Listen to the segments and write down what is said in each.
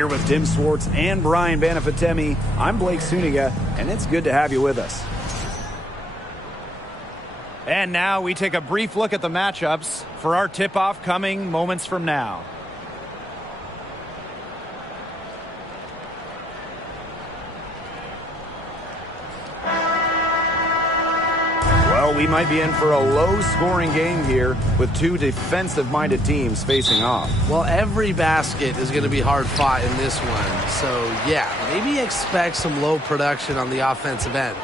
Here with Tim Swartz and Brian Banafitemi, I'm Blake Suniga, and it's good to have you with us. And now we take a brief look at the matchups for our tip-off coming moments from now. Well, we might be in for a low-scoring game here with two defensive-minded teams facing off. Well, every basket is going to be hard-fought in this one. So, yeah, maybe expect some low production on the offensive end.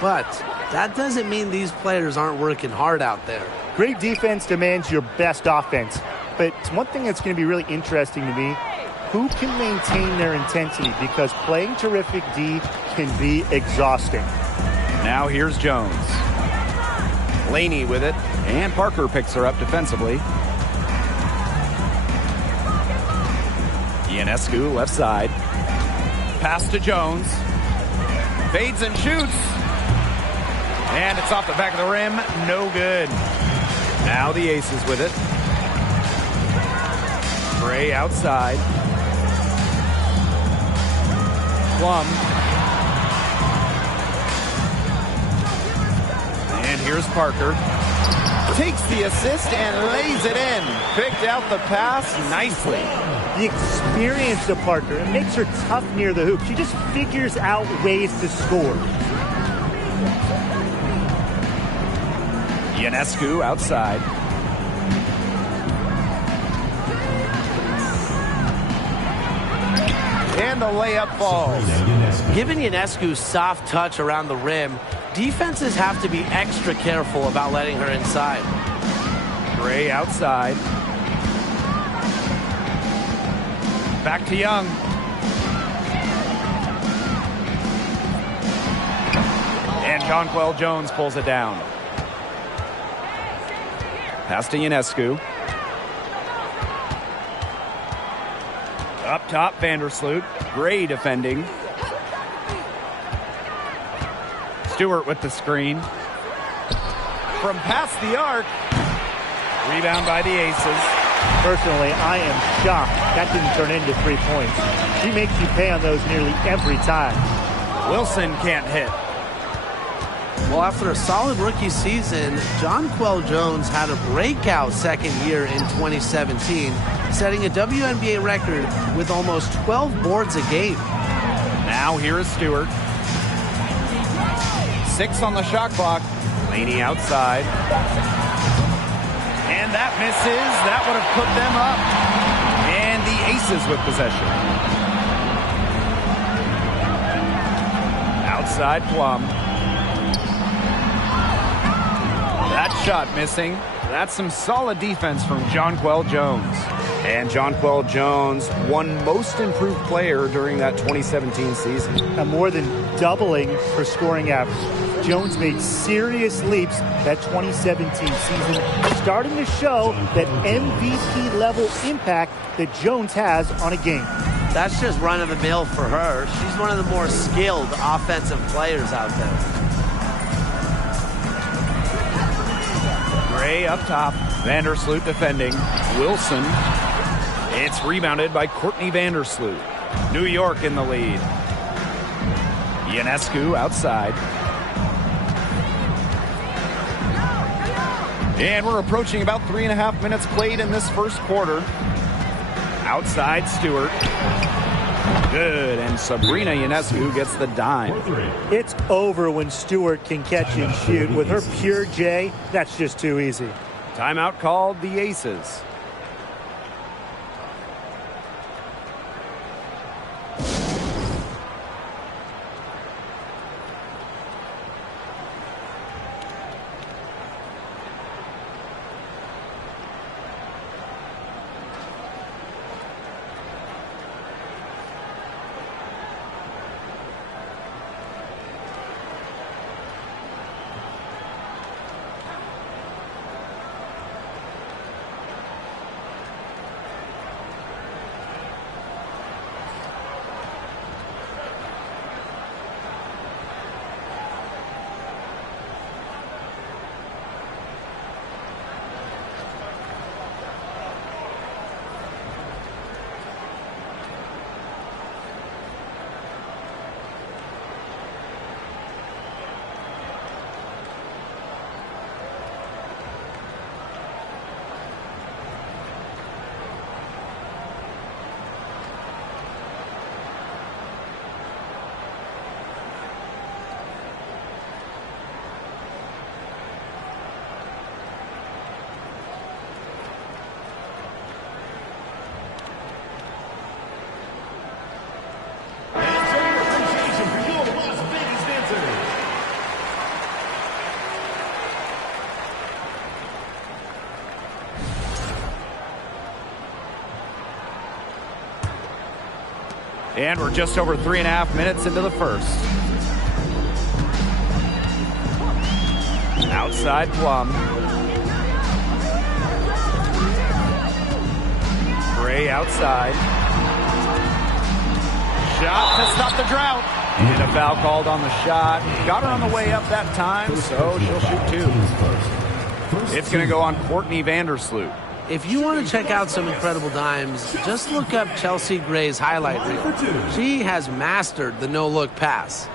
But that doesn't mean these players aren't working hard out there. Great defense demands your best offense. But one thing that's going to be really interesting to me, who can maintain their intensity? Because playing terrific D can be exhausting. Now here's Jones. Laney with it, and Parker picks her up defensively. Ionescu left side. Pass to Jones. Fades and shoots. And it's off the back of the rim. No good. Now the Aces with it. Gray outside. Plum. And here's Parker. Takes the assist and lays it in. Picked out the pass nicely. The experience of Parker, it makes her tough near the hoop. She just figures out ways to score. Ionescu outside. And the layup falls. Given Ionescu's soft touch around the rim, defenses have to be extra careful about letting her inside. Gray outside. Back to Young. And Jonquel Jones pulls it down. Pass to Ionescu. Up top, Vandersloot. Gray defending. Stewart with the screen. From past the arc. Rebound by the Aces. Personally, I am shocked that didn't turn into 3 points. She makes you pay on those nearly every time. Wilson can't hit. Well, after a solid rookie season, Jonquel Jones had a breakout second year in 2017, setting a WNBA record with almost 12 boards a game. Now here is Stewart. 6 on the shot clock. Laney outside. And that misses. That would have put them up. And the Aces with possession. Outside Plum. That shot missing. That's some solid defense from Jonquel Jones. And Jonquel Jones won most improved player during that 2017 season. And more than doubling her scoring average. Jones made serious leaps that 2017 season, starting to show that MVP level impact that Jones has on a game. That's just run-of-the-mill for her. She's one of the more skilled offensive players out there. Gray up top. Vandersloot defending. Wilson. It's rebounded by Courtney Vandersloot. New York in the lead. Ionescu outside. And we're approaching about 3.5 minutes played in this first quarter. Outside Stewart. Good, and Sabrina Ionescu gets the dime. It's over when Stewart can catch and shoot. With her pure J, that's just too easy. Timeout called the Aces. And we're just over 3.5 minutes into the first. Outside Plum. Gray outside. Shot to stop the drought. And a foul called on the shot. Got her on the way up that time, so she'll shoot 2. It's going to go on Courtney Vandersloot. If you want to check out some incredible dimes, just look up Chelsea Gray's highlight reel. She has mastered the no-look pass.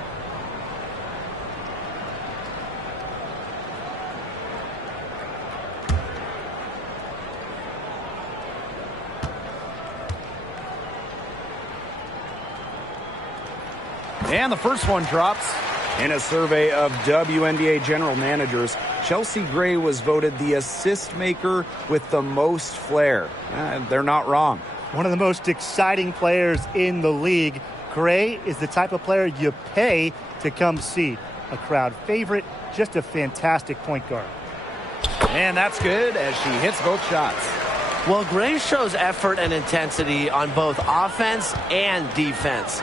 And the first one drops. In a survey of WNBA general managers, Chelsea Gray was voted the assist maker with the most flair. They're not wrong. One of the most exciting players in the league. Gray is the type of player you pay to come see. A crowd favorite, just a fantastic point guard. And that's good as she hits both shots. Well, Gray shows effort and intensity on both offense and defense.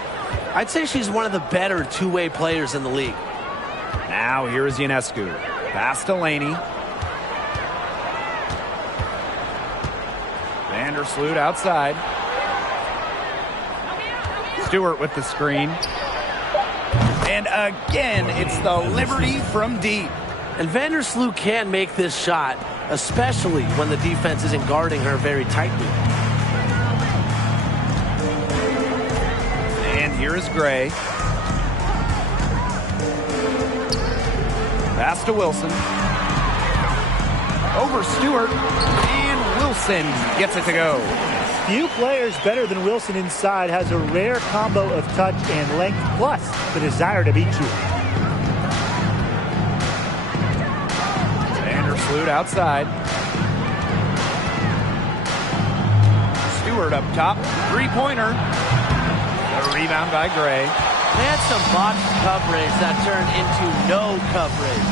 I'd say she's one of the better two-way players in the league. Now here's Ionescu. Pass to Laney. Vandersloot outside. Stewart with the screen. And again, it's the Liberty from deep. And Vandersloot can make this shot, especially when the defense isn't guarding her very tightly. And here is Gray. Pass to Wilson. Over Stewart. And Wilson gets it to go. Few players better than Wilson inside. Has a rare combo of touch and length, plus the desire to beat you. Vandersloot outside. Stewart up top. Three-pointer. A rebound by Gray. They had some botched coverage that turned into no coverage.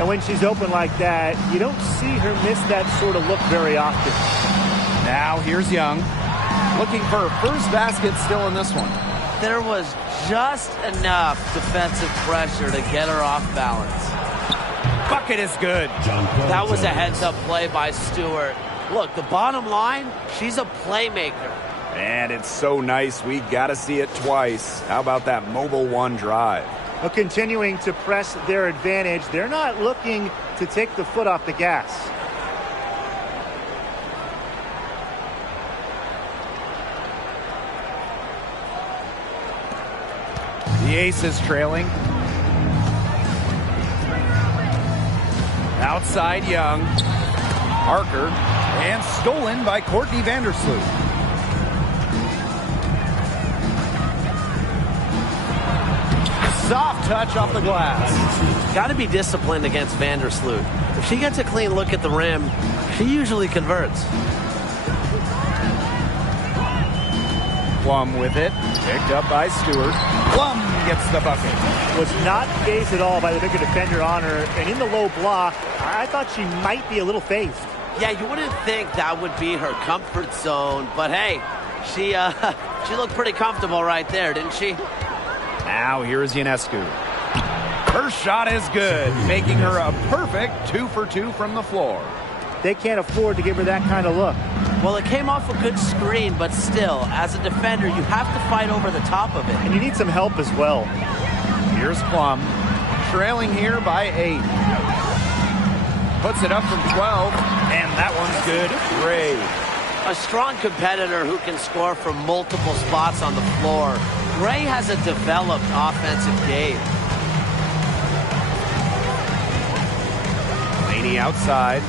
And when she's open like that, you don't see her miss that sort of look very often. Now here's Young. Looking for her first basket still in this one. There was just enough defensive pressure to get her off balance. Bucket is good. That was a heads-up play by Stewart. Look, the bottom line, she's a playmaker. And it's so nice, we got to see it twice. How about that mobile one drive? Well, continuing to press their advantage. They're not looking to take the foot off the gas. The Aces trailing. Outside Young. Harker. And stolen by Courtney Vandersloot. Soft touch off the glass. Got to be disciplined against Vandersloot. If she gets a clean look at the rim, she usually converts. Plum with it. Picked up by Stewart. Plum gets the bucket. Was not phased at all by the bigger defender on her. And in the low block, I thought she might be a little phased. Yeah, you wouldn't think that would be her comfort zone. But hey, she looked pretty comfortable right there, didn't she? Now here's Ionescu. Her shot is good, making her a perfect 2 for 2 from the floor. They can't afford to give her that kind of look. Well, it came off a good screen, but still, as a defender, you have to fight over the top of it. And you need some help as well. Here's Plum, trailing here by 8. Puts it up from 12, and that one's good. Gray. A strong competitor who can score from multiple spots on the floor. Gray has a developed offensive game. Laney outside.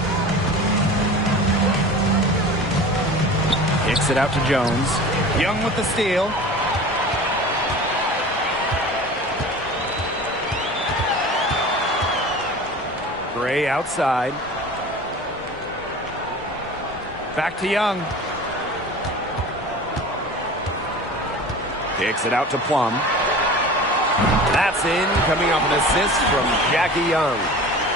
Kicks it out to Jones. Young with the steal. Gray outside. Back to Young. Kicks it out to Plum. That's in, coming off an assist from Jackie Young.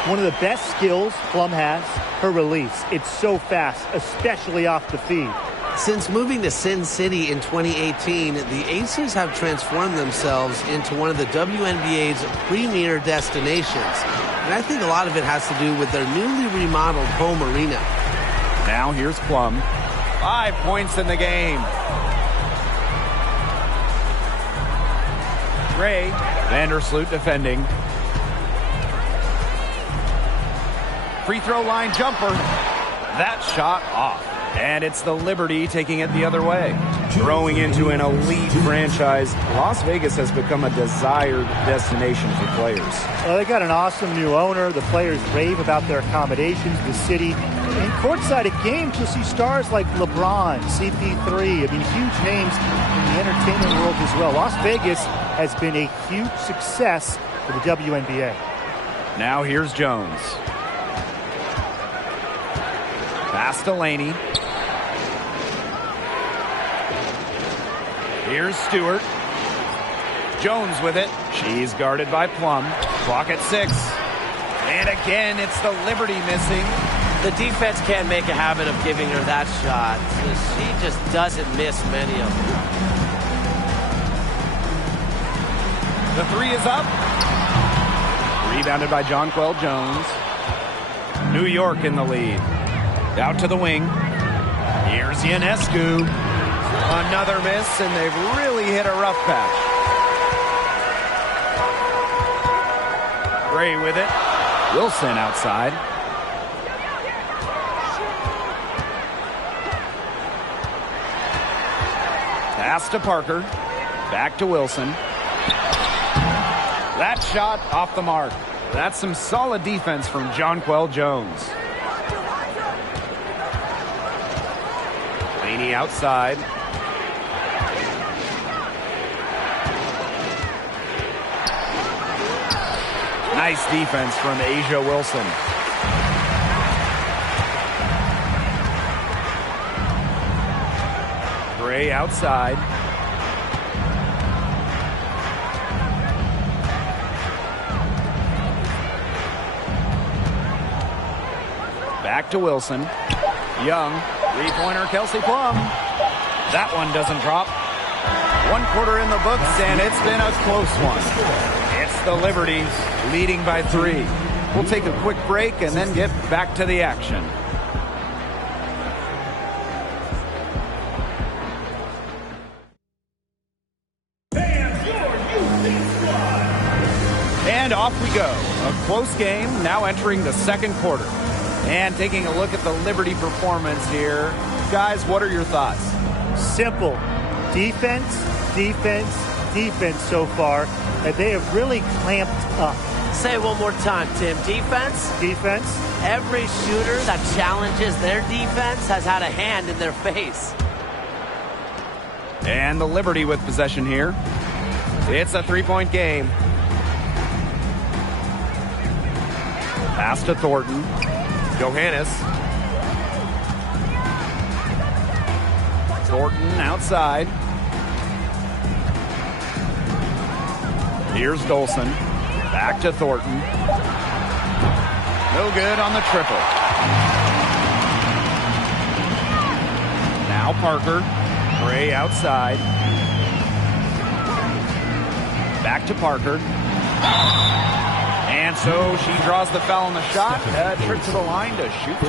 One of the best skills Plum has, her release. It's so fast, especially off the feed. Since moving to Sin City in 2018, the Aces have transformed themselves into one of the WNBA's premier destinations. And I think a lot of it has to do with their newly remodeled home arena. Now here's Plum. 5 points in the game. Ray Vandersloot defending. Free throw line jumper. That shot off. And it's the Liberty taking it the other way. Growing into an elite franchise, Las Vegas has become a desired destination for players. Well, they got an awesome new owner. The players rave about their accommodations, the city. In courtside at games, you'll see stars like LeBron, CP3. I mean, huge names in the entertainment world as well. Las Vegas has been a huge success for the WNBA. Now here's Jones. Pass to Laney. Here's Stewart. Jones with it. She's guarded by Plum. Clock at 6. And again, it's the Liberty missing. The defense can't make a habit of giving her that shot. She just doesn't miss many of them. The 3 is up. Rebounded by Jonquel Jones. New York in the lead. Out to the wing. Here's Ionescu. Another miss, and they've really hit a rough patch. Gray with it. Wilson outside. Pass to Parker. Back to Wilson. That shot off the mark. That's some solid defense from Jonquel Jones. Laney outside. Nice defense from Asia Wilson. Gray outside. Back to Wilson. Young. Three-pointer, Kelsey Plum. That one doesn't drop. 1 quarter in the books, and it's been a close one. It's the Liberties leading by 3. We'll take a quick break and then get back to the action. And off we go. A close game, now entering the second quarter. And taking a look at the Liberty performance here. Guys, what are your thoughts? Simple. Defense, defense, defense so far. And they have really clamped up. Say it one more time, Tim. Defense? Defense. Every shooter that challenges their defense has had a hand in their face. And the Liberty with possession here. It's a 3-point game. Pass to Thornton. Johannes. Thornton outside. Here's Dolson. Back to Thornton. No good on the triple. Now Parker. Gray outside. Back to Parker. And so she draws the foul on the shot. Trip to the line to shoot 2.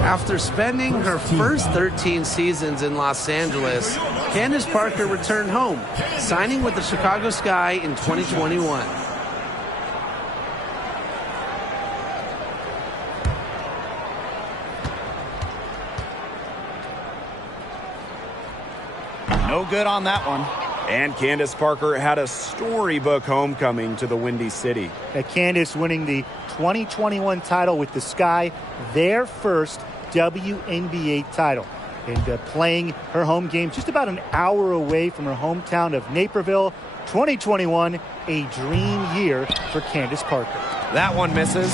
After spending her first 13 seasons in Los Angeles, Candace Parker returned home, signing with the Chicago Sky in 2021. No good on that one. And Candace Parker had a storybook homecoming to the Windy City. Candace winning the 2021 title with the Sky, their first WNBA title. And playing her home game just about an hour away from her hometown of Naperville. 2021, a dream year for Candace Parker. That one misses.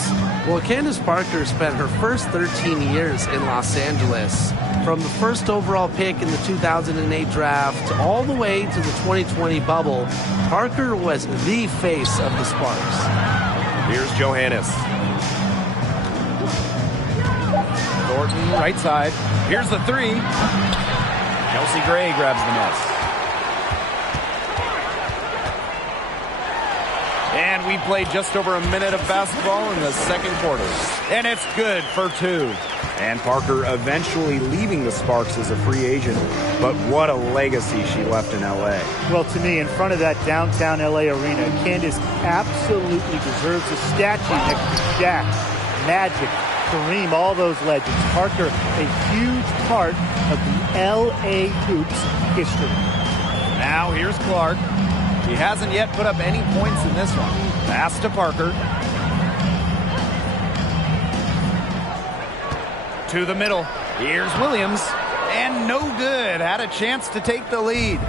Well, Candace Parker spent her first 13 years in Los Angeles. From the first overall pick in the 2008 draft all the way to the 2020 bubble, Parker was the face of the Sparks. Here's Johannes. Thornton, right side. Here's the three. Chelsea Gray grabs the miss. And we played just over a minute of basketball in the second quarter. And it's good for 2. And Parker eventually leaving the Sparks as a free agent. But what a legacy she left in L.A. Well, to me, in front of that downtown L.A. arena, Candace absolutely deserves a statue next to Shaq, Magic, Kareem, all those legends. Parker, a huge part of the L.A. Hoops history. Now here's Clark. He hasn't yet put up any points in this one. Pass to Parker. To the middle. Here's Williams. And no good. Had a chance to take the lead.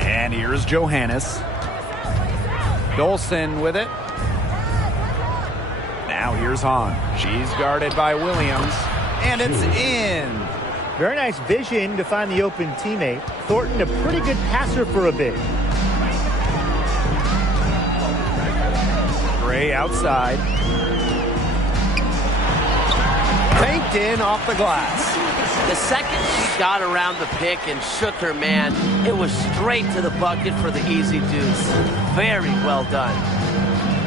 And here's Johannes. Dolson with it. Now here's Hahn. She's guarded by Williams. And it's in. Very nice vision to find the open teammate. Thornton, a pretty good passer for a big. Gray outside. Banked in off the glass. The second she got around the pick and shook her man, it was straight to the bucket for the easy deuce. Very well done.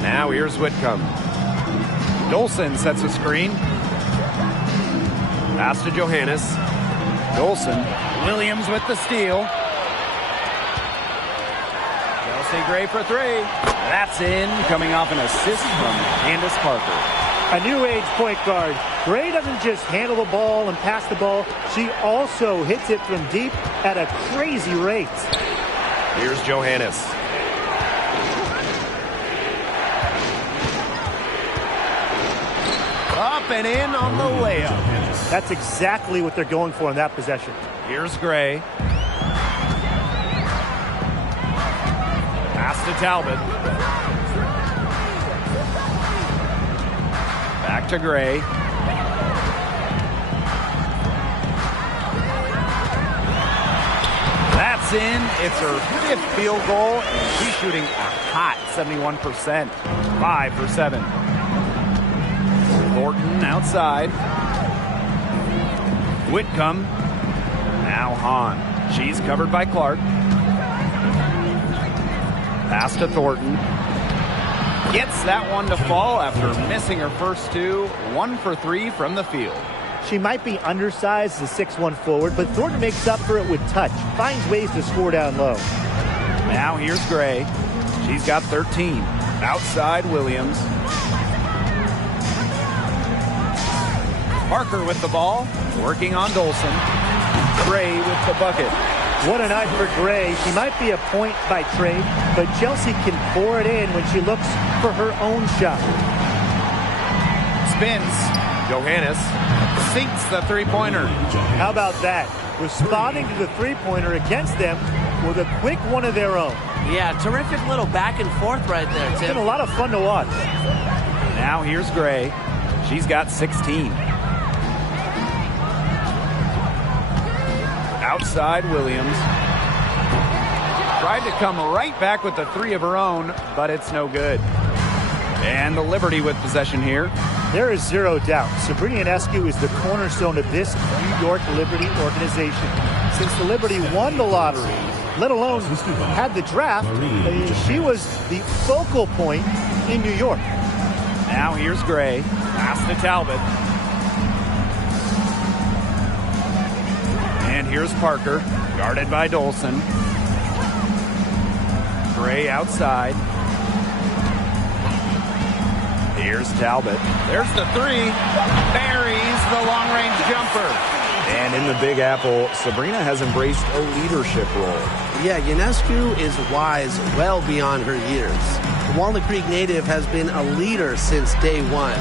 Now here's Whitcomb. Dolson sets a screen. Pass to Johannes. Dolson. Williams with the steal. Chelsea Gray for 3. That's in, coming off an assist from Candace Parker. A new age point guard. Gray doesn't just handle the ball and pass the ball. She also hits it from deep at a crazy rate. Here's Johannes. Up and in on the layup. That's exactly what they're going for in that possession. Here's Gray. Pass to Talbot. Back to Gray. That's in. It's her 5th field goal, and she's shooting a hot 71%. 5 for 7. Thornton outside. Whitcomb. Now Hahn. She's covered by Clark. Pass to Thornton. Gets that one to fall after missing her first 2. 1 for 3 from the field. She might be undersized as a 6'1" forward, but Thornton makes up for it with touch. Finds ways to score down low. Now here's Gray. She's got 13. Outside Williams. Parker with the ball. Working on Dolson. Gray with the bucket. What a night for Gray. She might be a point by trade, but Chelsea can pour it in when she looks for her own shot. Spins. Johannes sinks the three-pointer. How about that? Responding to the three-pointer against them with a quick one of their own. Yeah, terrific little back and forth right there, Tim. It's been a lot of fun to watch. Now here's Gray. She's got 16. Outside Williams. Tried to come right back with the 3 of her own, but it's no good. And the Liberty with possession here. There is zero doubt Sabrina Ionescu is the cornerstone of this New York Liberty organization. Since the Liberty won the lottery, let alone had the draft, she was the focal point in New York. Now here's Gray. Pass to Talbot. And here's Parker, guarded by Dolson. Gray outside. Here's Talbot. There's the 3. Buries the long-range jumper. And in the Big Apple, Sabrina has embraced a leadership role. Yeah, Ionescu is wise well beyond her years. The Walnut Creek native has been a leader since day one,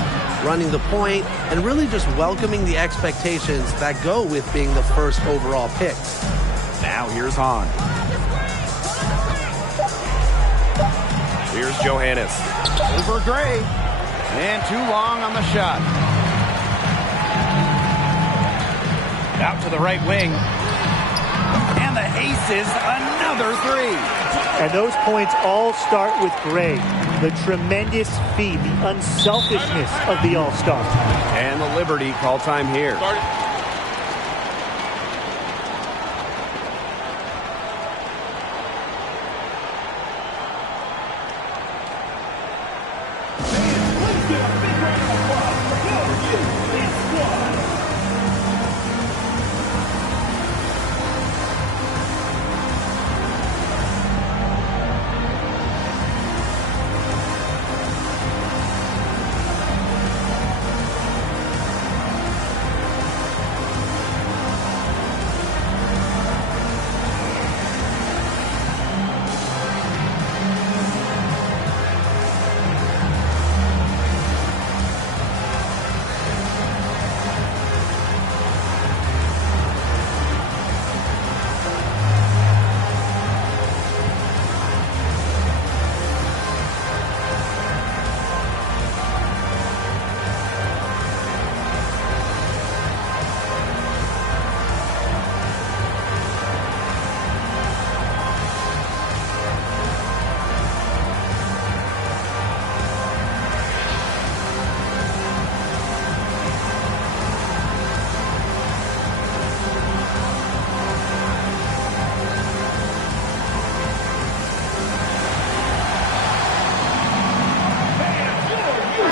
running the point and really just welcoming the expectations that go with being the first overall pick. Now here's Hahn. Here's Johannes. Over Gray. And too long on the shot. Out to the right wing. And the ace is another 3. And those points all start with Gray. The tremendous feed, the unselfishness of the All-Star. And the Liberty call time here.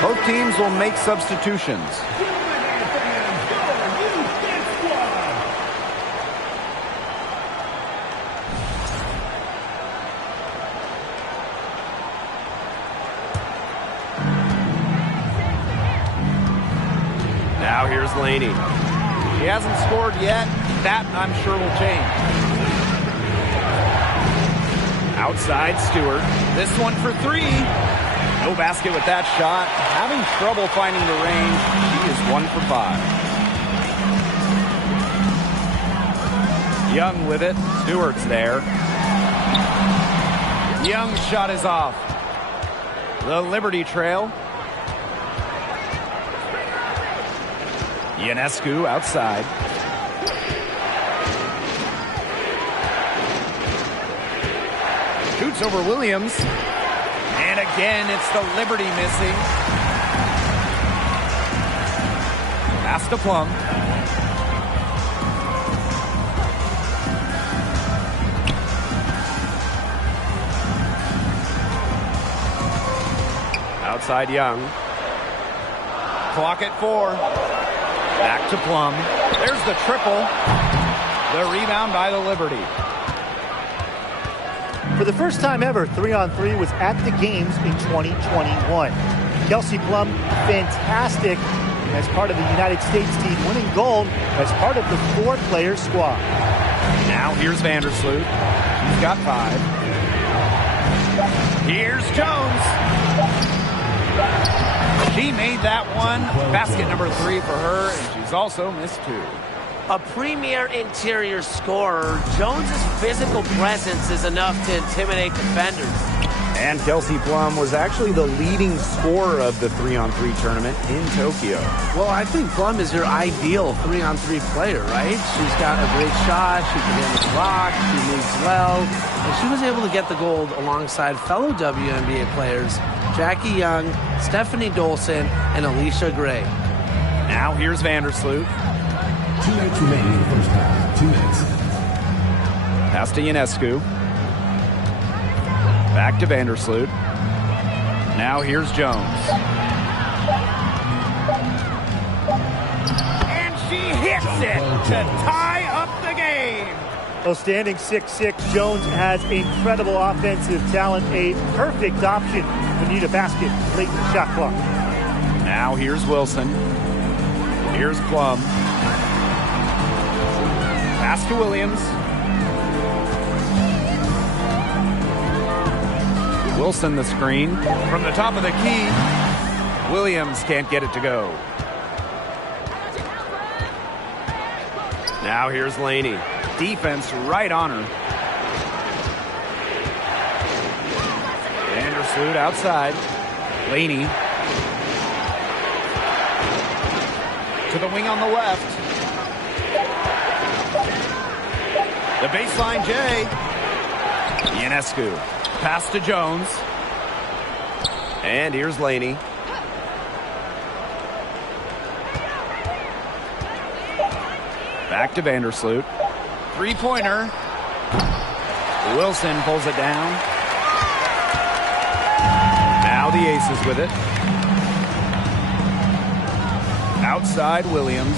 Both teams will make substitutions. Now here's Laney. She hasn't scored yet. That, I'm sure, will change. Outside Stewart. This one for three. No basket with that shot. Having trouble finding the range. She is 1 for 5. Young with it. Stewart's there. Young's shot is off. The Liberty trail. Ionescu outside. Shoots over Williams. And again, it's the Liberty missing. Pass to Plum. Outside Young. Clock at 4. Back to Plum. There's the triple. The rebound by the Liberty. For the first time ever, 3-on-3 was at the games in 2021. Kelsey Plum, fantastic as part of the United States team, winning gold as part of the 4-player squad. Now here's Vandersloot. He's got 5. Here's Jones. She made that one. Basket number 3 for her, and she's also missed 2. A premier interior scorer, Jones's physical presence is enough to intimidate defenders. And Kelsey Plum was actually the leading scorer of the 3-on-3 tournament in Tokyo. Well, I think Plum is your ideal 3-on-3 player, right? She's got a great shot. She can handle the rock. She moves well. And she was able to get the gold alongside fellow WNBA players Jackie Young, Stephanie Dolson, and Alicia Gray. Now here's Vandersloot. 2 minutes remaining in the first half. 2 minutes. Pass to Ionescu. Back to Vandersloot. Now here's Jones. And she hits it to tie up the game. Well, standing 6'6", Jones has incredible offensive talent, a perfect option when you need a basket late in the shot clock. Now here's Wilson. Here's Plum. Pass to Williams. Wilson the screen. From the top of the key, Williams can't get it to go. Now here's Laney. Defense right on her. Vandersloot outside. Laney. To the wing on the left. The baseline J. Ionescu. Pass to Jones. And here's Laney. Back to Vandersloot. Three-pointer. Wilson pulls it down. Now the Aces with it. Outside Williams.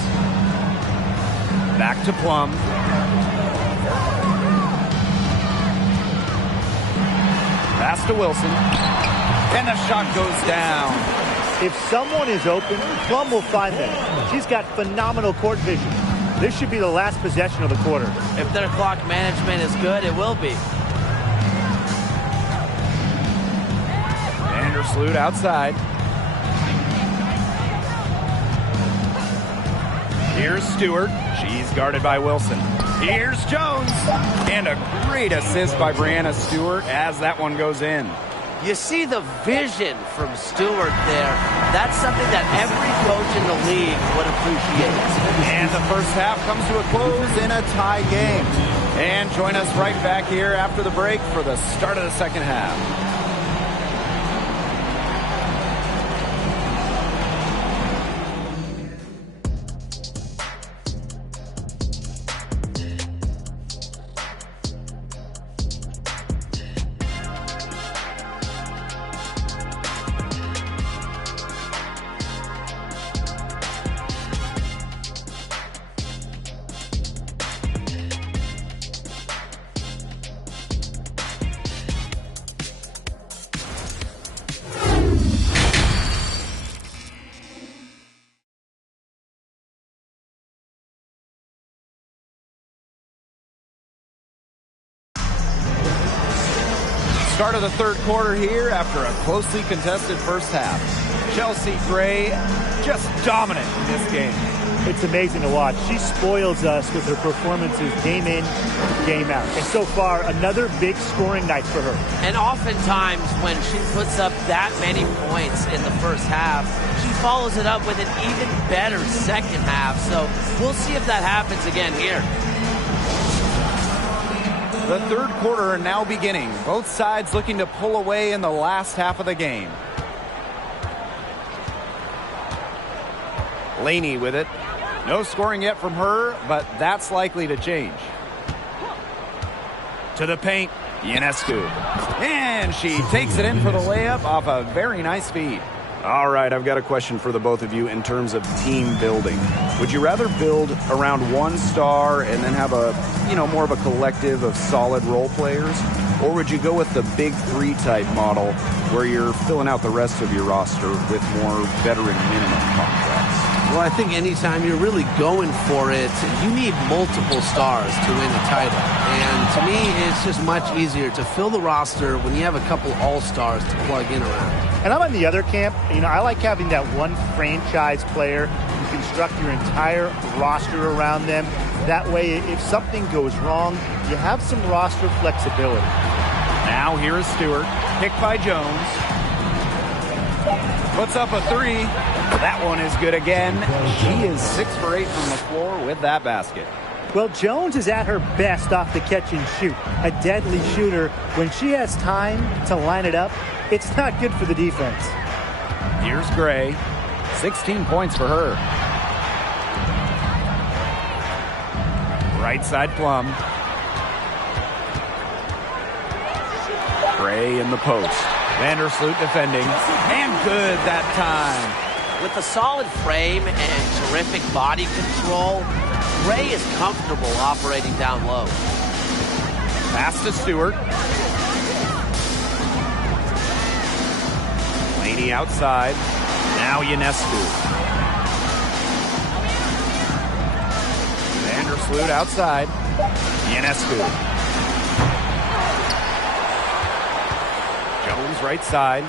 Back to Plum. Pass to Wilson. And the shot goes down. If someone is open, Plum will find them. She's got phenomenal court vision. This should be the last possession of the quarter. If their clock management is good, it will be. Vandersloot outside. Here's Stewart. She's guarded by Wilson. Here's Jones. And a great assist by Brianna Stewart as that one goes in. You see the vision from Stewart there. That's something that every coach in the league would appreciate. And the first half comes to a close in a tie game. And join us right back here after the break for the start of the second half. Start of the third quarter here after a closely contested first half. Chelsea Gray just dominant in this game. It's amazing to watch. She spoils us with her performances game in, game out. And so far, another big scoring night for her. And oftentimes when she puts up that many points in the first half, she follows it up with an even better second half. So we'll see if that happens again here. The third quarter now beginning. Both sides looking to pull away in the last half of the game. Laney with it. No scoring yet from her, but that's likely to change. To the paint, Ionescu. And she takes it in for the layup off a very nice feed. All right, I've got a question for the both of you in terms of team building. Would you rather build around one star and then have a, more of a collective of solid role players? Or would you go with the big three type model where you're filling out the rest of your roster with more veteran minimum contracts? Well, I think anytime you're really going for it, you need multiple stars to win a title. And to me, it's just much easier to fill the roster when you have a couple all-stars to plug in around. And I'm on the other camp. I like having that one franchise player. You construct your entire roster around them. That way, if something goes wrong, you have some roster flexibility. Now here is Stewart, picked by Jones. Puts up a three. That one is good again. She is 6 for 8 from the floor with that basket. Well, Jones is at her best off the catch and shoot. A deadly shooter. When she has time to line it up, it's not good for the defense. Here's Gray. 16 points for her. Right side Plum. Gray in the post. Vandersloot defending. And good that time. With a solid frame and terrific body control, Gray is comfortable operating down low. Pass to Stewart. Laney outside. Now Ionescu. Vandersloot outside. Ionescu. Jones right side.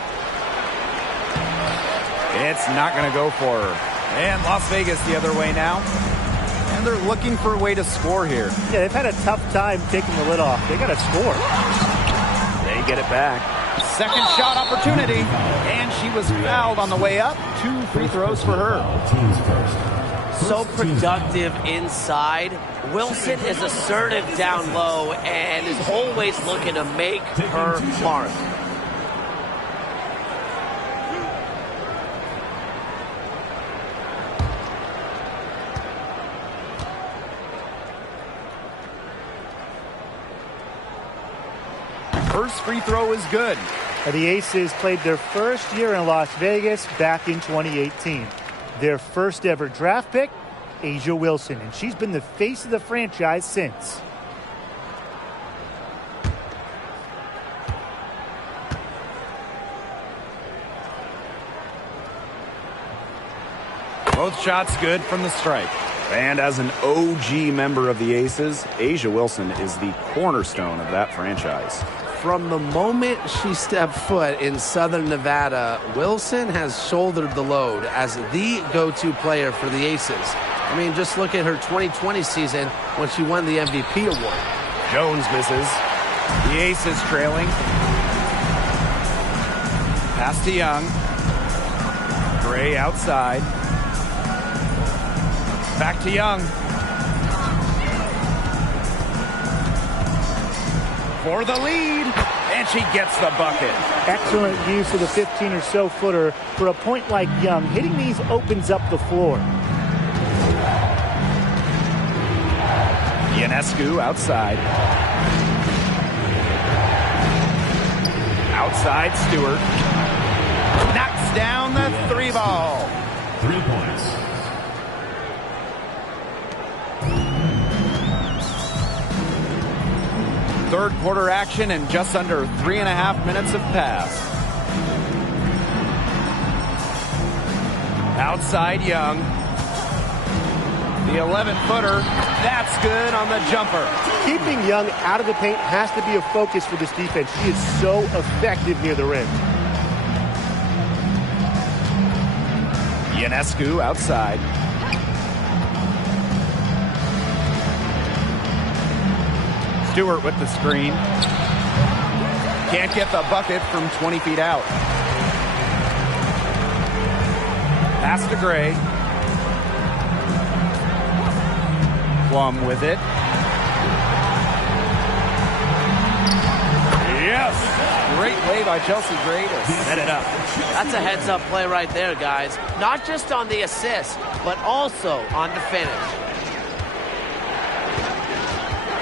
It's not going to go for her. And Las Vegas the other way now. And they're looking for a way to score here. Yeah, they've had a tough time taking the lid off. They got to score. They get it back. Second shot opportunity. And she was fouled on the way up. 2 free throws for her. so productive inside. Wilson is assertive down low and is always looking to make her mark. First free throw is good. The Aces played their first year in Las Vegas back in 2018. Their first ever draft pick, A'ja Wilson, and she's been the face of the franchise since. Both shots good from the stripe. And as an OG member of the Aces, A'ja Wilson is the cornerstone of that franchise. From the moment she stepped foot in Southern Nevada, Wilson has shouldered the load as the go-to player for the Aces. I mean, just look at her 2020 season when she won the MVP award. Jones misses. The Aces trailing. Pass to Young. Gray outside. Back to Young. For the lead, and she gets the bucket. Excellent use of the 15 or so footer for a point like Young. Hitting these opens up the floor. Ionescu outside. Outside Stewart. Knocks down the three ball. 3 points. Third quarter action and just under 3.5 minutes have passed. Outside Young. The 11-footer. That's good on the jumper. Keeping Young out of the paint has to be a focus for this defense. She is so effective near the rim. Ionescu outside. Stewart with the screen. Can't get the bucket from 20 feet out. Pass to Gray. Plum with it. Yes! Great play by Chelsea Gray to set it up. That's a heads-up play right there, guys. Not just on the assist, but also on the finish.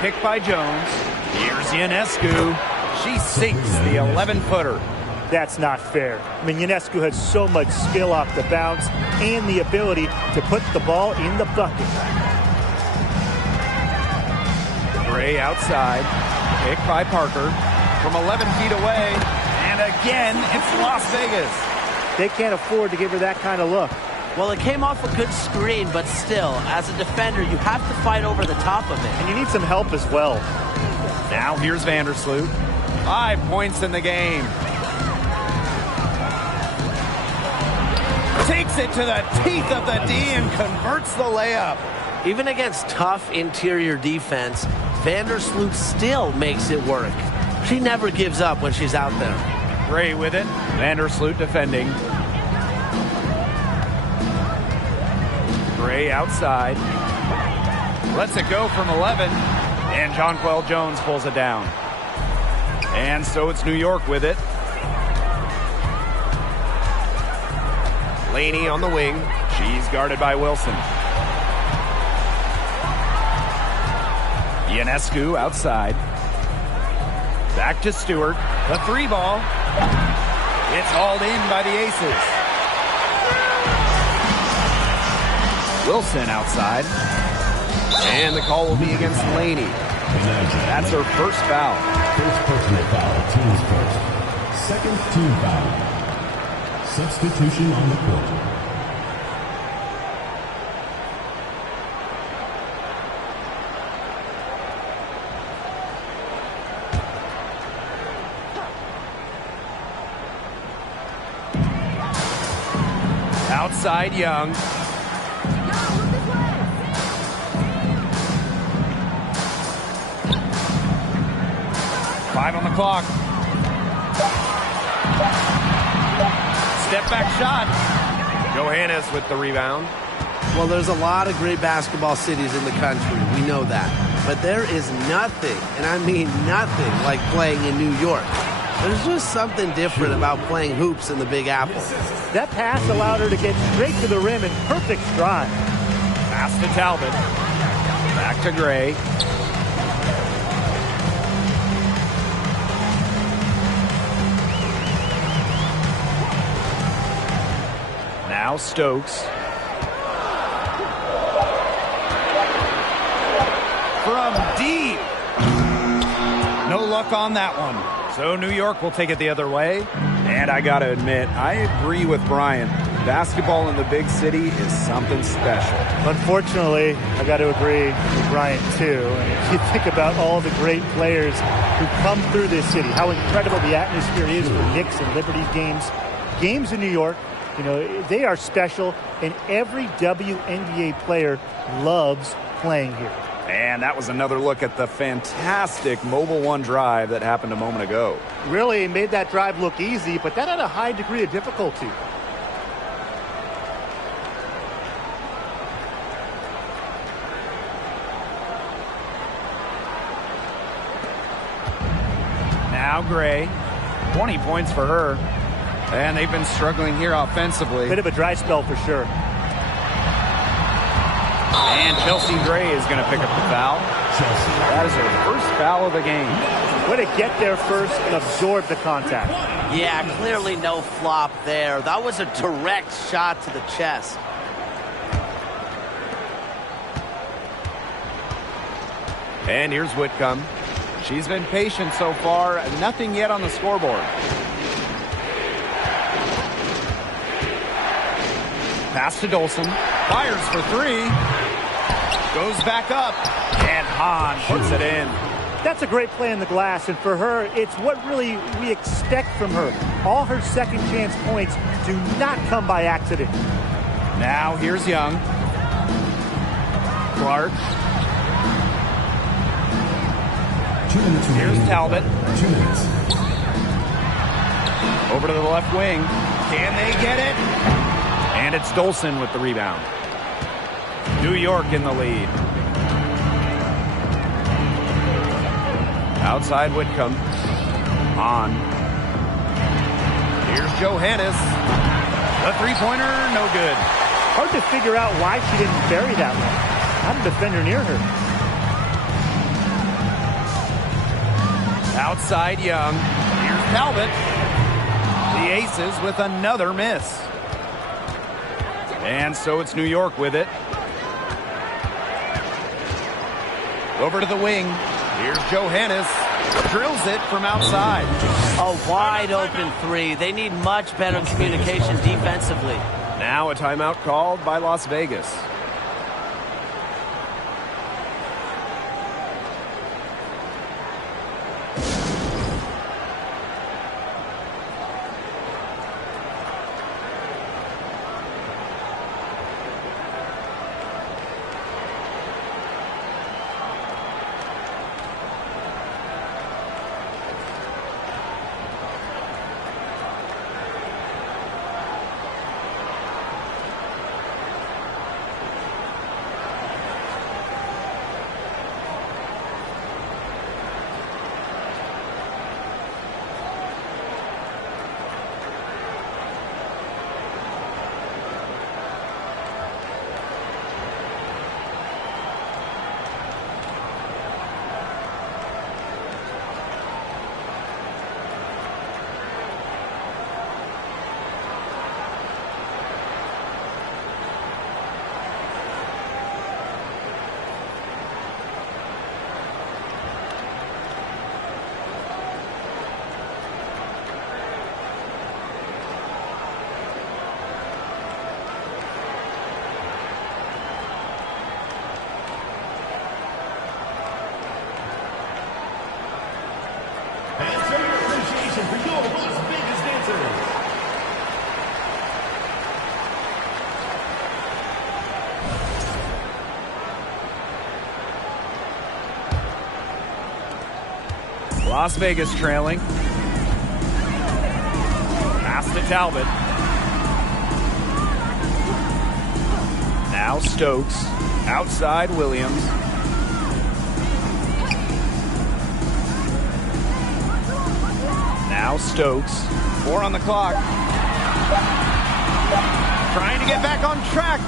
Picked by Jones. Here's Ionescu. She sinks the 11-footer. That's not fair. I mean, Ionescu has so much skill off the bounce and the ability to put the ball in the bucket. Gray outside. Picked by Parker. From 11 feet away. And again, it's Las Vegas. They can't afford to give her that kind of look. Well, it came off a good screen, but still, as a defender, you have to fight over the top of it. And you need some help as well. Now here's Vandersloot. 5 points in the game. Takes it to the teeth of the D and converts the layup. Even against tough interior defense, Vandersloot still makes it work. She never gives up when she's out there. Gray with it. Vandersloot defending. Gray outside. Lets it go from 11. And Jonquel Jones pulls it down. And so it's New York with it. Laney on the wing. She's guarded by Wilson. Ionescu outside. Back to Stewart. The three ball. It's hauled in by the Aces. Wilson outside. And the call will be against Laney. That's her first foul. First personal foul, team's first. Second team foul. Substitution on the court. Outside Young. Five on the clock. Step back shot. Johannes with the rebound. Well, there's a lot of great basketball cities in the country. We know that. But there is nothing, and I mean nothing, like playing in New York. There's just something different about playing hoops in the Big Apple. That pass allowed her to get straight to the rim in perfect stride. Pass to Talbot. Back to Gray. Now Stokes. From deep. No luck on that one. So New York will take it the other way. And I got to admit, I agree with Brian. Basketball in the big city is something special. Unfortunately, I got to agree with Brian, too. And if you think about all the great players who come through this city, how incredible the atmosphere is for Knicks and Liberties games. Games in New York, you know, they are special, and every WNBA player loves playing here. And that was another look at the fantastic Mobile One drive that happened a moment ago. Really made that drive look easy, but that had a high degree of difficulty. Now Gray, 20 points for her. And they've been struggling here offensively. Bit of a dry spell for sure. And Chelsea Gray is going to pick up the foul. That is her first foul of the game. Way to get there first and absorb the contact. Yeah, clearly no flop there. That was a direct shot to the chest. And here's Whitcomb. She's been patient so far. Nothing yet on the scoreboard. Pass to Dolson. Fires for three. Goes back up. And Hahn puts it in. That's a great play in the glass, and for her, it's what really we expect from her. All her second chance points do not come by accident. Now here's Young. Clark. 2 minutes remaining. Here's Talbot. 2 minutes. Over to the left wing. Can they get it? And it's Dolson with the rebound. New York in the lead. Outside Whitcomb. On. Here's Johannes. The three-pointer, no good. Hard to figure out why she didn't bury that one. Not a defender near her. Outside Young. Here's Talbot. The Aces with another miss. And so it's New York with it. Over to the wing. Here's Johannes. Drills it from outside. A wide open three. They need much better communication defensively. Now a timeout called by Las Vegas. Las Vegas trailing. Pass to Talbot. Now Now Stokes. Outside Williams. Now Stokes. 4 on the clock. Trying to get back on track.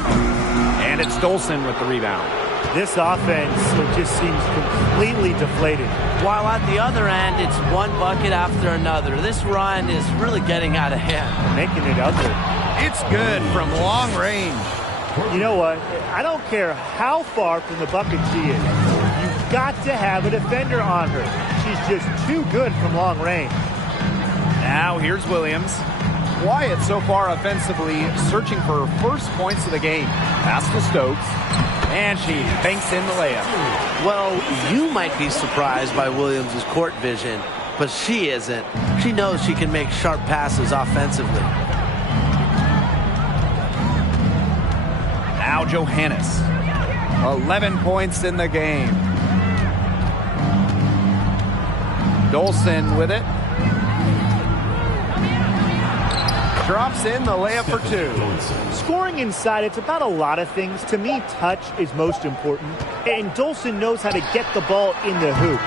And it's Dolson with the rebound. This offense just seems completely deflated. While at the other end, it's one bucket after another. This run is really getting out of hand. Making it ugly. It's good from long range. You know what? I don't care how far from the bucket she is. You've got to have a defender on her. She's just too good from long range. Now here's Williams. Quiet so far offensively, searching for her first points of the game. Pass to Stokes. And she banks in the layup. Well, you might be surprised by Williams' court vision, but she isn't. She knows she can make sharp passes offensively. Now Johannes. 11 points in the game. Dolson with it. Drops in the layup for 2. Scoring inside, it's about a lot of things. To me, touch is most important. And Dolson knows how to get the ball in the hoop.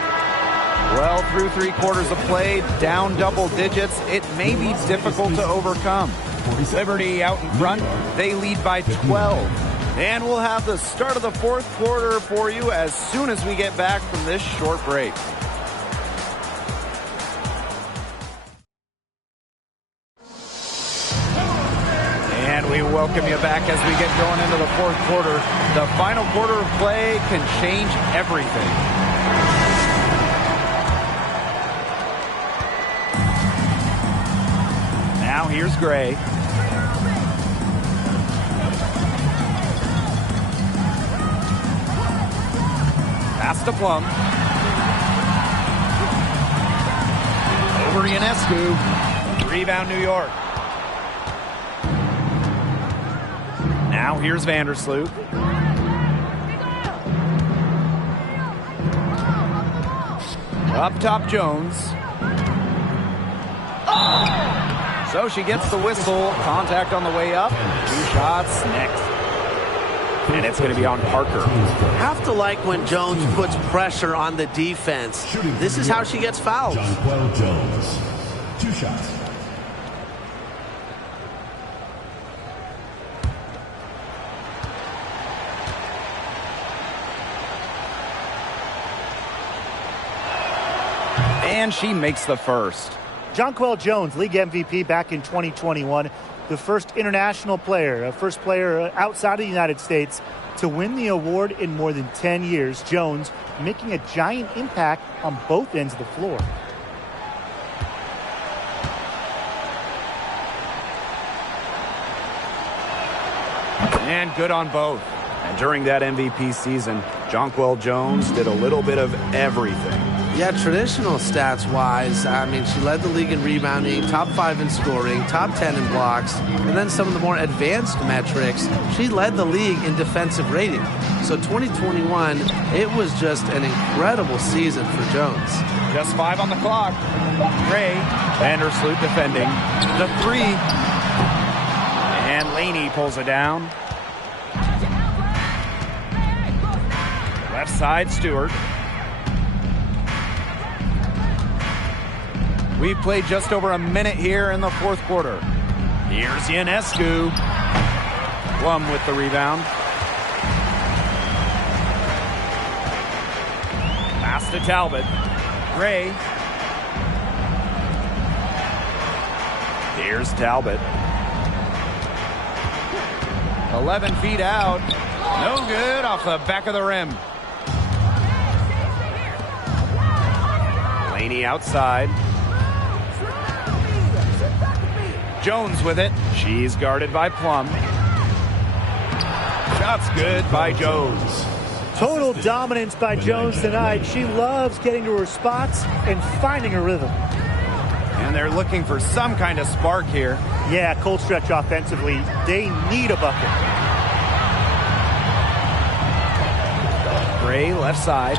Well, through 3 quarters of play, down double digits, it may be difficult to overcome. Liberty out in front. They lead by 12. And we'll have the start of the 4th quarter for you as soon as we get back from this short break. And we welcome you back as we get going into the 4th quarter. The final quarter of play can change everything. Now here's Gray. Pass to Plum. Over Ionescu. Rebound New York. Now here's Vandersloot. Up top Jones. So she gets the whistle. Contact on the way up. 2 shots next. And it's going to be on Parker. Have to like when Jones puts pressure on the defense. This is how she gets fouled. Jonquel Jones. 2 shots. And she makes the first. Jonquel Jones, league MVP back in 2021. The first international player, first player outside of the United States to win the award in more than 10 years. Jones making a giant impact on both ends of the floor. And good on both. And during that MVP season, Jonquel Jones did a little bit of everything. Yeah, traditional stats-wise, I mean, she led the league in rebounding, top 5 in scoring, top 10 in blocks, and then some of the more advanced metrics, she led the league in defensive rating. So 2021, it was just an incredible season for Jones. Just 5 on the clock. Gray, Vandersloot defending. The 3. And Laney pulls it down. Left side, Stewart. We've played just over a minute here in the 4th quarter. Here's Ionescu. Plum with the rebound. Pass to Talbot. Gray. Here's Talbot. 11 feet out. No good off the back of the rim. Laney outside. Jones with it. She's guarded by Plum. Shots good by Jones. Total dominance by Jones tonight. She loves getting to her spots and finding her rhythm. And they're looking for some kind of spark here. Yeah, cold stretch offensively. They need a bucket. Gray left side.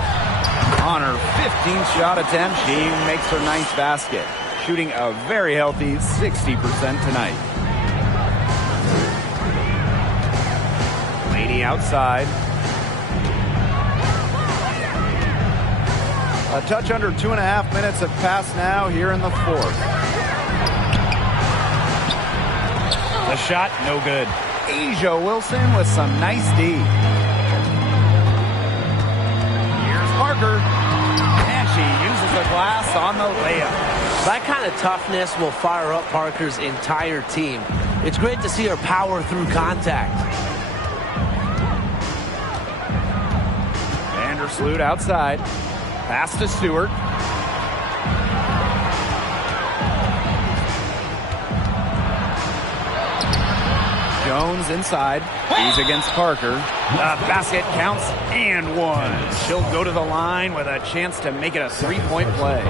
On her 15th shot attempt, she makes her 9th basket. Shooting a very healthy 60% tonight. Laney outside. A touch under 2.5 minutes have passed now here in the fourth. The shot, no good. Asia Wilson with some nice D. Here's Parker. And she uses the glass on the layup. That kind of toughness will fire up Parker's entire team. It's great to see her power through contact. Vandersloot outside. Pass to Stewart. Jones inside. He's against Parker. The basket counts and one. She'll go to the line with a chance to make it a three-point play.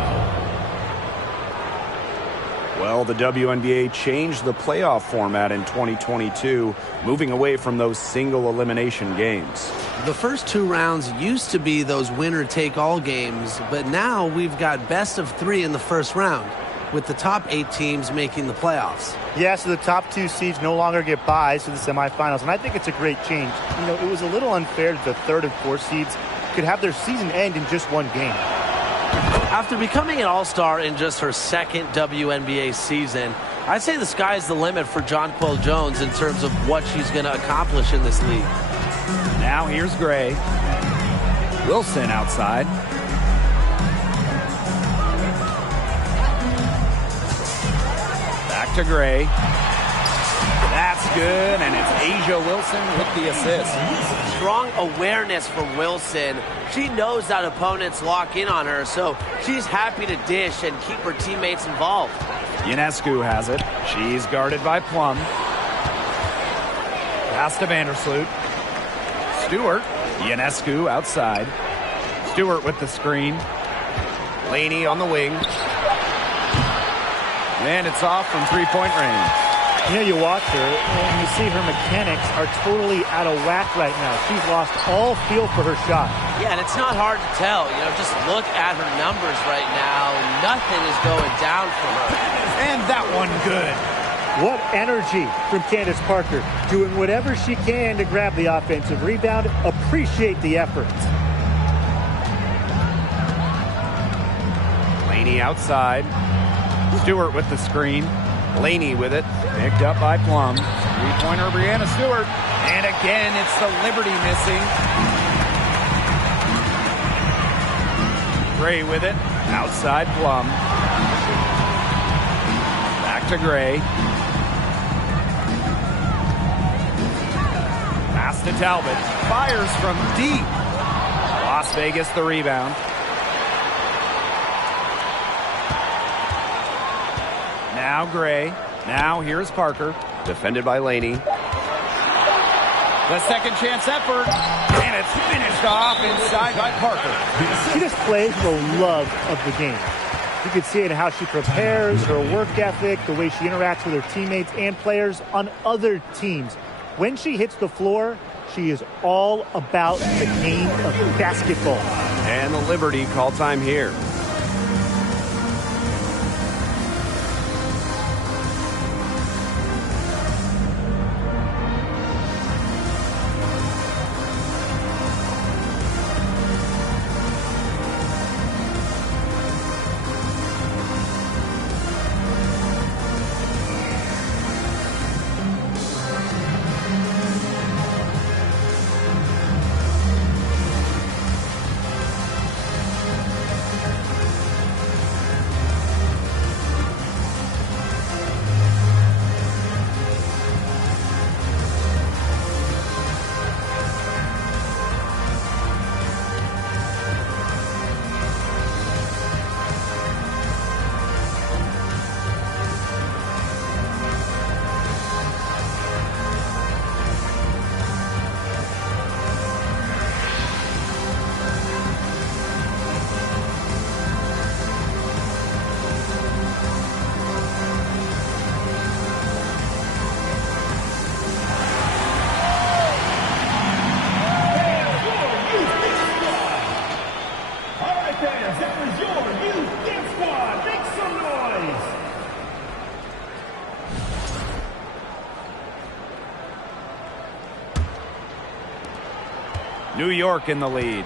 Well, the WNBA changed the playoff format in 2022, moving away from those single elimination games. The first 2 rounds used to be those winner-take-all games, but now we've got best of 3 in the first round, with the top 8 teams making the playoffs. Yeah, so the top 2 seeds no longer get byes to the semifinals, and I think it's a great change. You know, it was a little unfair that the 3rd and 4th seeds could have their season end in just one game. After becoming an all-star in just her 2nd WNBA season, I'd say the sky's the limit for Jonquel Jones in terms of what she's going to accomplish in this league. Now here's Gray. Wilson outside. Back to Gray. That's good, and it's Asia Wilson with the assist. Strong awareness for Wilson. She knows that opponents lock in on her, so she's happy to dish and keep her teammates involved. Ionescu has it. She's guarded by Plum. Pass to Vandersloot. Stewart. Ionescu outside. Stewart with the screen. Laney on the wing. And it's off from three-point range. You know, you watch her, and you see her mechanics are totally out of whack right now. She's lost all feel for her shot. Yeah, and it's not hard to tell. You know, just look at her numbers right now. Nothing is going down for her. And that one good. What energy from Candace Parker, doing whatever she can to grab the offensive rebound. Appreciate the effort. Laney outside. Stewart with the screen. Laney with it. Picked up by Plum. Three-pointer, Brianna Stewart. And again, it's the Liberty missing. Gray with it. Outside Plum. Back to Gray. Pass to Talbot. Fires from deep. Las Vegas the rebound. Now Gray. Now here's Parker. Defended by Laney. The second chance effort. And it's finished off inside by Parker. She just plays the love of the game. You can see it in how she prepares, her work ethic, the way she interacts with her teammates and players on other teams. When she hits the floor, she is all about the game of basketball. And the Liberty call time here. New York in the lead.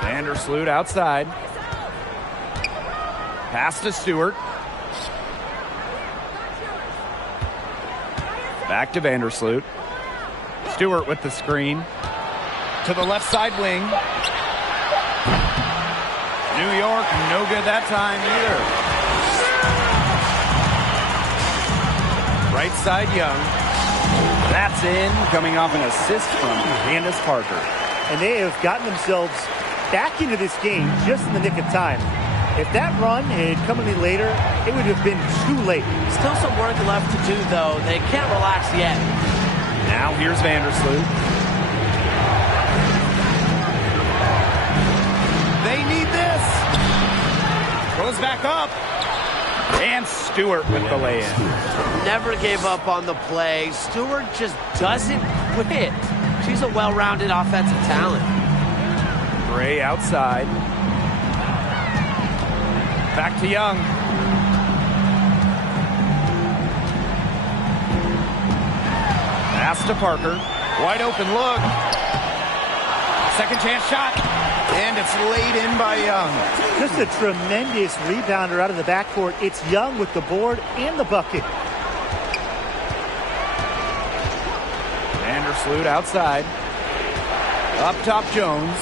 Vandersloot outside. Pass to Stewart. Back to Vandersloot. Stewart with the screen. To the left side wing. New York, no good that time either. Right side Young. That's in, coming off an assist from Candace Parker. And they have gotten themselves back into this game just in the nick of time. If that run had come any later, it would have been too late. Still some work left to do, though. They can't relax yet. Now here's Vandersloot. They need this. Goes back up. And Stewart with the lay-in. Never gave up on the play. Stewart just doesn't quit. She's a well-rounded offensive talent. Gray outside. Back to Young. Pass to Parker. Wide open look. Second chance shot. And it's laid in by Young. Just a tremendous rebounder out of the backcourt. It's Young with the board and the bucket. Vandersloot outside. Up top Jones.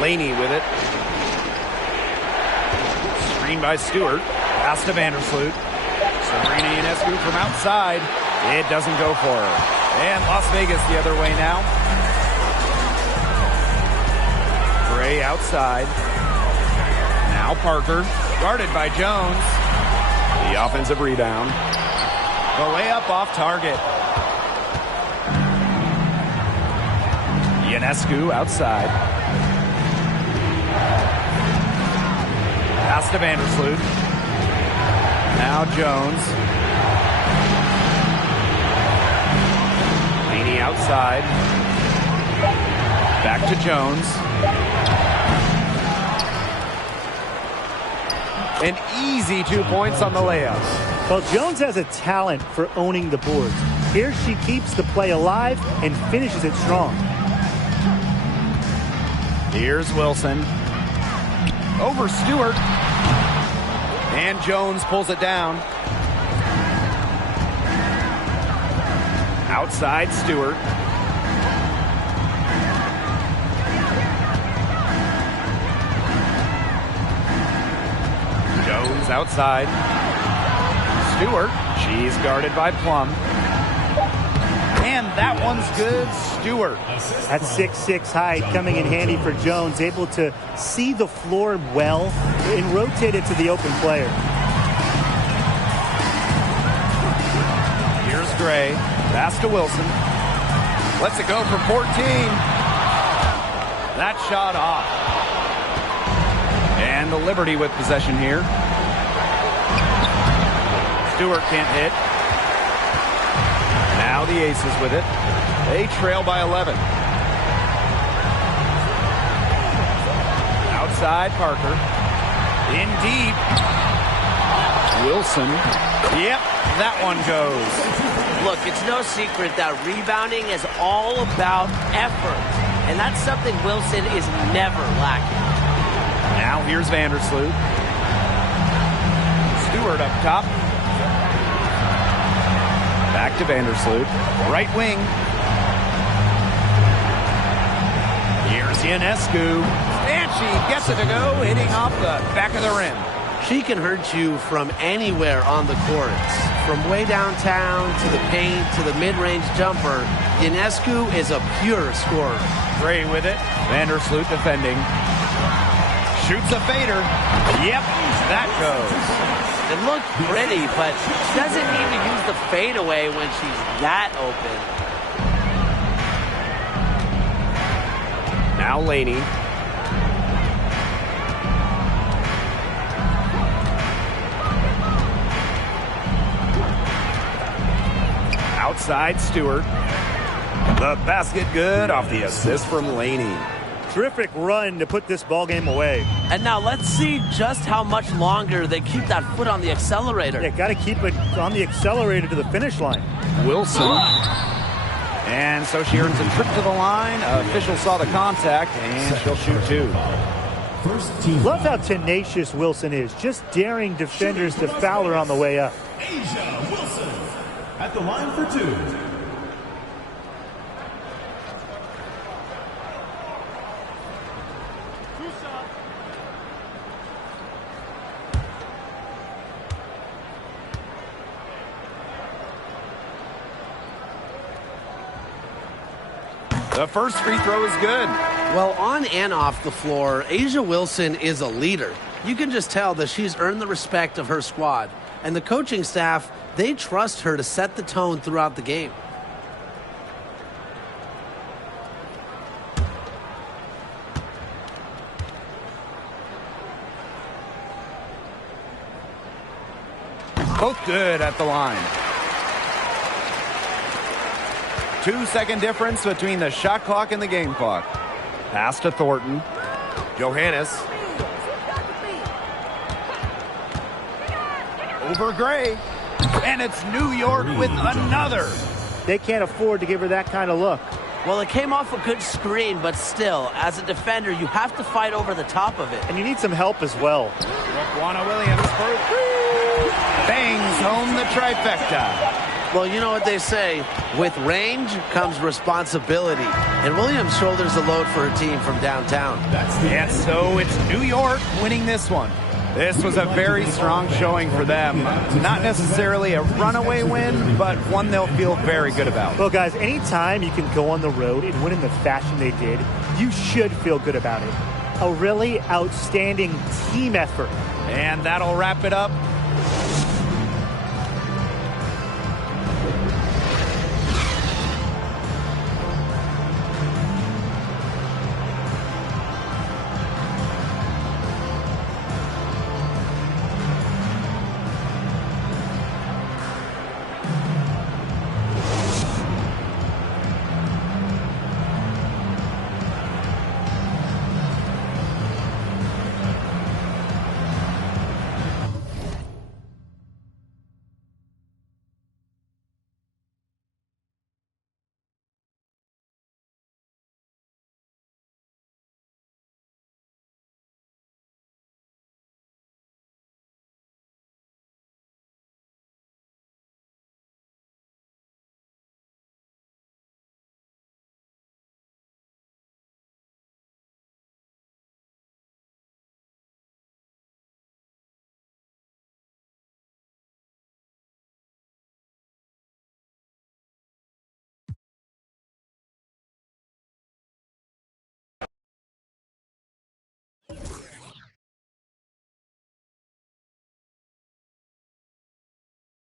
Laney with it. Screen by Stewart. Pass to Vandersloot. Sabrina Ionescu from outside. It doesn't go for her. And Las Vegas the other way now. Gray outside. Now Parker. Guarded by Jones. The offensive rebound. The layup off target. Ionescu outside. Pass to Vandersloot. Now Jones. Laney outside. Back to Jones. An easy 2 points on the layup. Well, Jones has a talent for owning the boards. Here she keeps the play alive and finishes it strong. Here's Wilson. Over Stewart. And Jones pulls it down. Outside Stewart. Jones outside. Stewart. She's guarded by Plum. And that one's good. Stewart. That 6'6" height coming in handy for Jones, able to see the floor well and rotate it to the open player. Here's Gray. Pass to Wilson. Lets it go for 14. That shot off. And the Liberty with possession here. Stewart can't hit. Now the Aces with it. They trail by 11. Outside Parker. In deep. Wilson. Yep, that one goes. Look, it's no secret that rebounding is all about effort. And that's something Wilson is never lacking. Now here's Vandersloot. Stewart up top. Back to Vandersloot. Right wing. Here's Ionescu. And she gets it to go, hitting off the back of the rim. She can hurt you from anywhere on the court. From way downtown to the paint to the mid-range jumper, Ionescu is a pure scorer. Gray with it. Vandersloot defending. Shoots a fader. Yep, that goes. It looked pretty, but she doesn't need to use the fadeaway when she's that open. Now Laney. Outside Stewart. The basket good off the assist from Laney. Terrific run to put this ball game away. And now let's see just how much longer they keep that foot on the accelerator. Yeah, got to keep it on the accelerator to the finish line. Wilson. And so she earns a trip to the line. Official saw the contact, and she'll shoot 2. First team. Love how tenacious Wilson is, just daring defenders to foul her on the way up. Asia Wilson at the line for 2. The first free throw is good. Well, on and off the floor, Asia Wilson is a leader. You can just tell that she's earned the respect of her squad. And the coaching staff, they trust her to set the tone throughout the game. Both good at the line. 2-second difference between the shot clock and the game clock. Pass to Thornton. Johannes. Over Gray. And it's New York with another. They can't afford to give her that kind of look. Well, it came off a good screen, but still, as a defender, you have to fight over the top of it. And you need some help as well. Raquana Williams for 3. Bangs home the trifecta. Well, you know what they say, with range comes responsibility. And Williams shoulders the load for her team from downtown. And so it's New York winning this one. This was a very strong showing for them. Not necessarily a runaway win, but one they'll feel very good about. Well, guys, anytime you can go on the road and win in the fashion they did, you should feel good about it. A really outstanding team effort. And that'll wrap it up